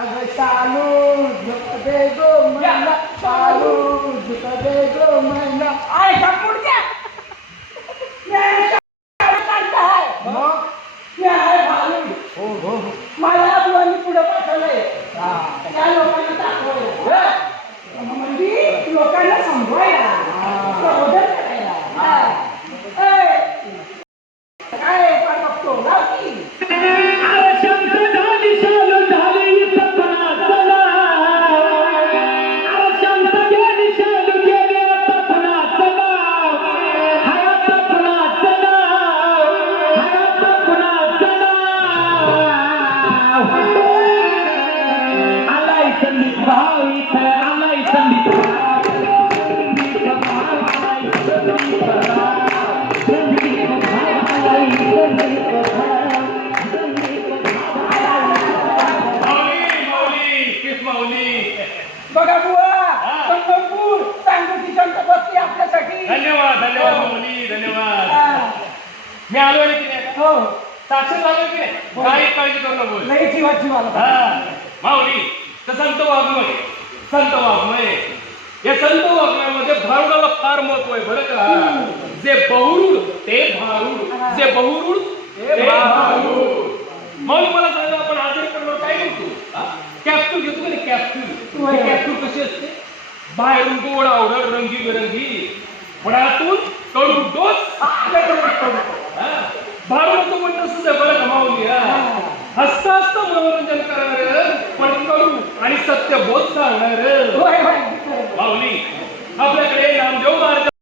अगं चालू झुक दे गो मैना चालू झुक दे गो मैना आय का पुढच्या मग हो हो मला आपलं पुढे पाठवलंय त्या लोकांना दाखवलं म्हणजे लोकांना समजवायला प्रबोधन करायला काय बघतो लावकी बघा बुवा संगमपूर सांगली जनता बसली आपल्यासाठी धन्यवाद धन्यवाद माऊली धन्यवाद मी आलो की नाही हो साक्षर झालो की नाही काही काळजी करू नको लई जीवाची मला माऊली तर संत वाङ्मय या संत वाङ्मयामध्ये भारुडाला फार महत्व आहे बरं का जे बहुरूढ ते भारूड जे बहुरूढ ते भारूड मग मला सांगा आपण आजारी करणार काय करतो कॅप्सूल घेतो का कॅप्सूल कॅप्सूल कशी असते बाहेरून गोड आवडत रंगीबेरंगी पण आतून कडू डोस भारूड तो म्हणणं सुद्धा बरं कमावली हसता हसता मनोरंजन करणार पण कडू आणि सत्यबोध सांगणार माऊली आपल्याकडे